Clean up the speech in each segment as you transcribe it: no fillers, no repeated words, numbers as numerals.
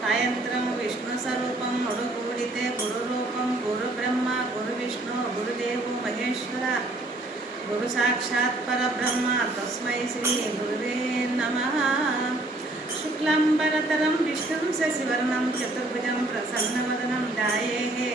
సాయంత్రం విష్ణు స్వరూపం ముడుకూడితే గురు రూపం గురు బ్రహ్మ గురు విష్ణు గురుదేవు మహేశ్వర గురు సాక్షాత్ పరబ్రహ్మ తస్మై శ్రీ గురువే నమః. శుక్లాంబరతరం విష్ణుం శశివర్ణం చతుర్భుజం ప్రసన్నవదనం ధ్యాయేహే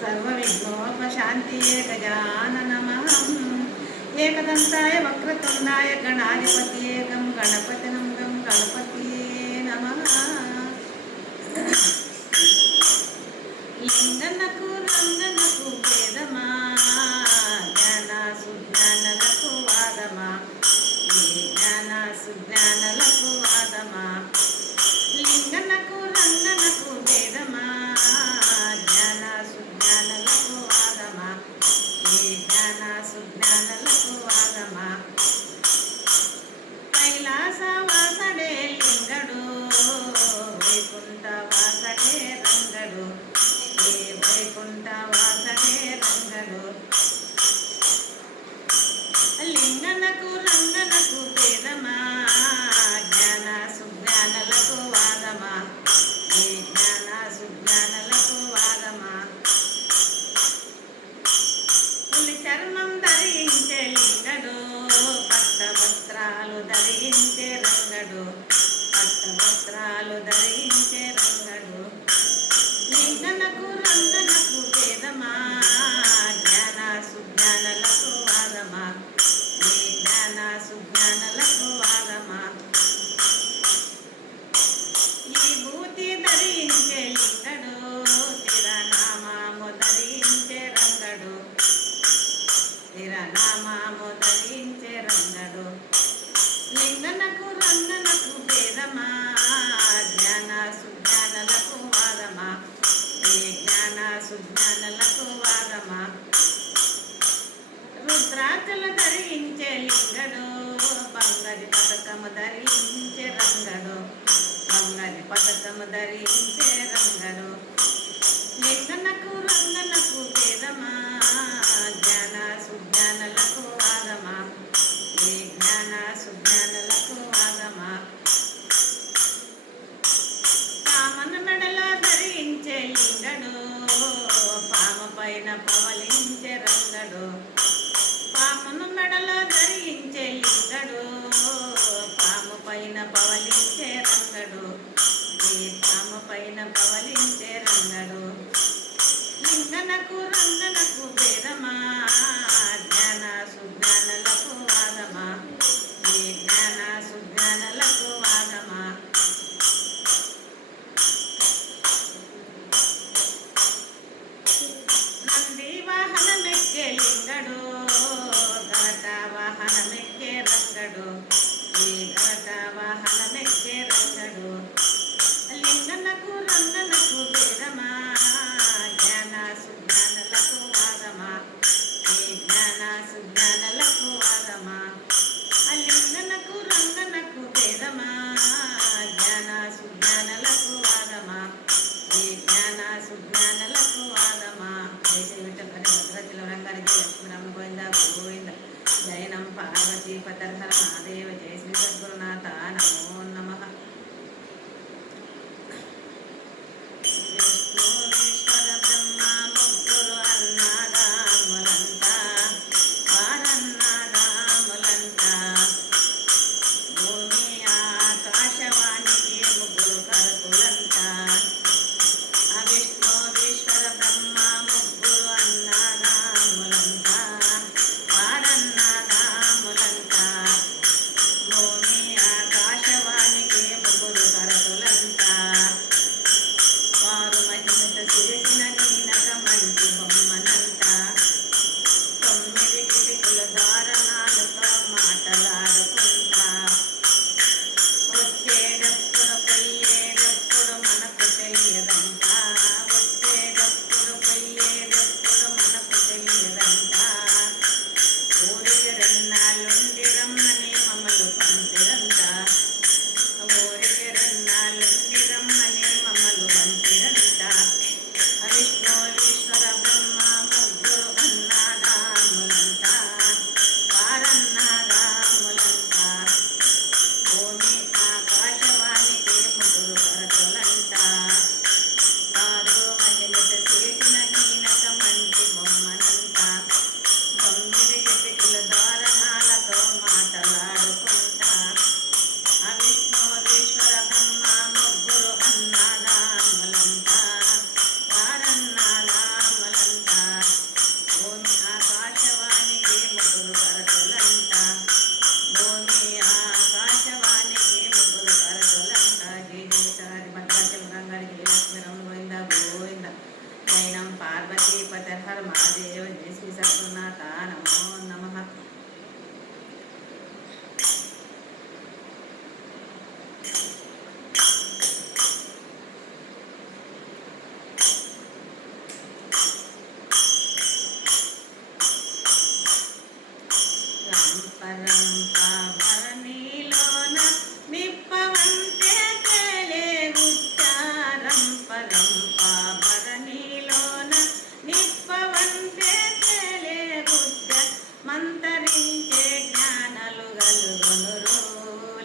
సర్వవిఘ్నోపశాంతియే గజాననమః. ఏకదంతాయ వక్రతుండాయ గణాధిపతియే గం గణపతినం గం గణపతియే నమః. లింగనకు రంగనకు భేదమా జ్ఞాన సుజ్ఞానలకు వాదమా జ్ఞాన సుజ్ఞానలకు వాదమా. లింగనకు రంగనకు భేదమా జ్ఞాన సుజ్ఞానలకు వాదమా జ్ఞాన సుజ్ఞానలకు వాదమా. కైలాసవాసడే లింగడు వైకుంఠవాసడే రంగడు వైకుంఠవాసడే రంగడు. లింగనకు రంగనకు భేదమా జ్ఞాన సుజ్ఞానలకు వాదమా జ్ఞాన సుజ్ఞానలకు వాదమా. పులి చర్మం ధరించే లింగడు పట్టవస్త్రాలు ధరించే రంగడు పట్టవస్త్రాలు ధరించే రంగడు. లింగనకు రంగనకు భేదమా జ్ఞాన సుజ్ఞానలకు వాదమా జ్ఞాన సుజ్ఞానలకు వాదమా. ఈ భూతి ధరించే లింగడు తిరనామాము ధరించే రంగడు తిరనామాము ధరించే రంగడు. లింగనకు రంగనకు భేదమా జ్ఞాన సుజ్ఞానలకు వాదమా జ్ఞాన సుజ్ఞానలకు వాదమా. రుద్రాక్షలు ధరించే లింగడు బంగారి పథకము ధరించే రంగడు బంగారి పథకము ధరించే రంగడు. లింగనకు రంగనకు భేదమా జ్ఞాన సుజ్ఞానలకు వాదమా జ్ఞాన సుజ్ఞానలకు వాదమా. కామన మెడలో ధరించే లింగడు పాము పైన పవలించే రంగడు పామును మెడలో ధరించే లింగడు పాము పైన పవలించే రంగడు పాము పైన పవలించే రంగడు. లింగనకు రంగనకు భేదమా జ్ఞాన సుజ్ఞానలకు వాదమా జ్ఞాన సుజ్ఞానలకు వాదమా. నంది వాహనమెక్కే లింగడు గరట వాహనమెక్కే రంగడు గరట వాహనమెక్కే రంగడు. లింగనకు రంగనకు భేదమా జ్ఞాన సుజ్ఞానలకు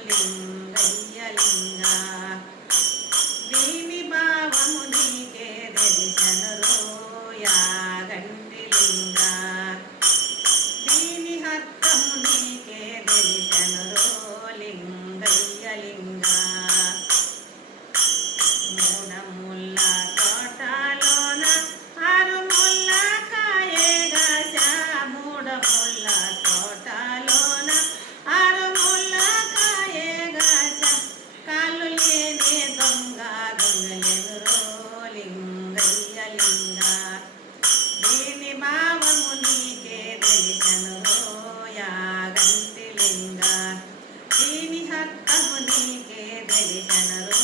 లింగయ్య లింగ దీని భావము నీకే తెలిసెనురో యాగంటి లింగ దీని అర్థము నీకే తెలిసెనురో లింగయ్య లింగ మూడముల్ల తోటలోన ఆరుముల్ల కాయగాస మూడముల్ల తోటలోన ఆరుముల్ల కాయగాస కాళ్ళు లేని దొంగ దొంగలెనురో లింగయ్య లింగ దీని భావము నీకే తెలిసెనురో యాగంటి లింగ దీని అర్థము నీకే తెలిసెనురో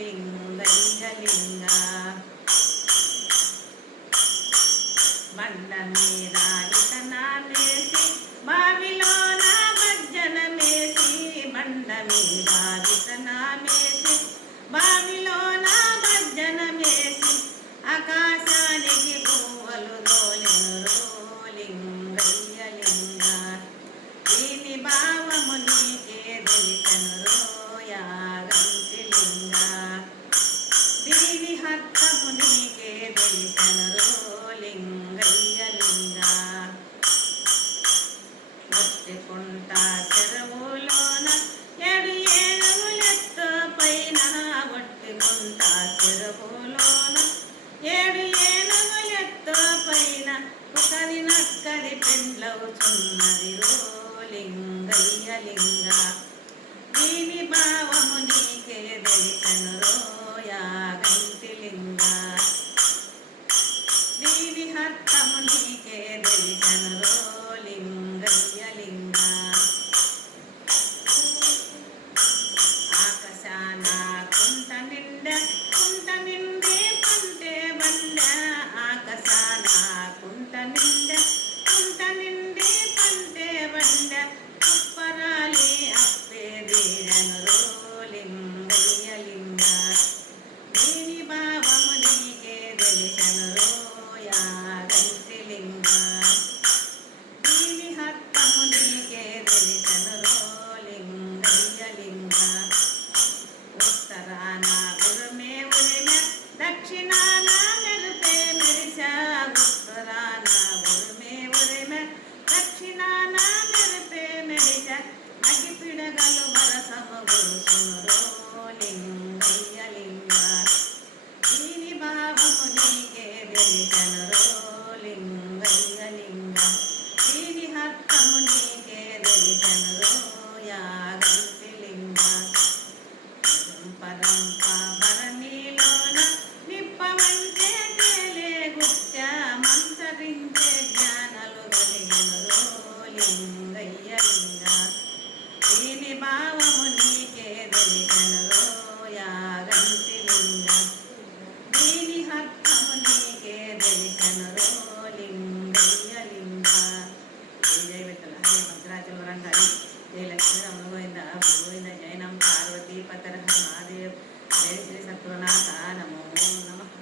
లింగయ్య లింగ బండ మీద విత్తనామేసి బావిలోన భజనమేసి బండ మీద విత్తనామేసి బావిలోన భజనమేసి ఆకాశానికి పువ్వులు దోలెనురో లింగయ్య లింగ దీని భావము నీకే తెలిసెనురో యాగంటి లింగ దీని అర్థము నీకే తెలిసెనురో లింగయ్య లింగ ఒత్తికుంట చెరువులోన ఏడు ఏనుగులెత్తు పైన ఒట్టికుంట చెరువులోన ఏడు ఏనుగులెత్తు పైన ఒకరి నక్కడి పెండ్లవుచున్నది రో లింగయ్య లింగ దీని భావము నీకే తెలిసెనురో యాగంటి లింగ దీని అర్థము నీకే తెలిసెనురో లింగయ్య లింగ ఆకాశాన కుంట నిండా కుంట నిండి పంటే బండ ఆకాశాన కుంట నిండా కుంట నిండి పంటే బండ ఉప్పరాలి అప్పేదీరనురో లింగయ్య లింగ దీని భావము నీకే తెలిసెనురో యాగంటి లింగ దీని అర్థము నీకే తెలిసెనురో లింగయ్య లింగ ఉత్తరాన ఉరుమే ఉరిమె దక్షిణాన మెరుపే మెరిసా ఉత్తరాన ఉరుమే ఉరిమె దక్షిణాన మెరుపే మెరిస అగిపిడగలు వరసము గురుసునురో లింగయ్య లింగ దీని భావము నీకే తెలిసెనురో లింగయ్య లింగ దీని అర్థము నీకే తెలిసెనురో యాగంటి లింగ పరంప భరణిలోన నిప్పవంటే తేలే గుట్ట మంతరించే జ్ఞానలు కలిగినురో లింగయ్య లింగ దీని భావము నీకే తెలిసెనురో యాగంటి లింగ దీని అర్థము నీకే తెలిసెనురో లింగయ్య లింగ జయ విఠల హరి భద్రాచల రంగారి జయ లక్ష్మీ రమణ గోవింద గోవింద జయ నమ పార్వతీ పతర మహాదేవ్ జయ శ్రీ సత్వనాథ నమో నమః.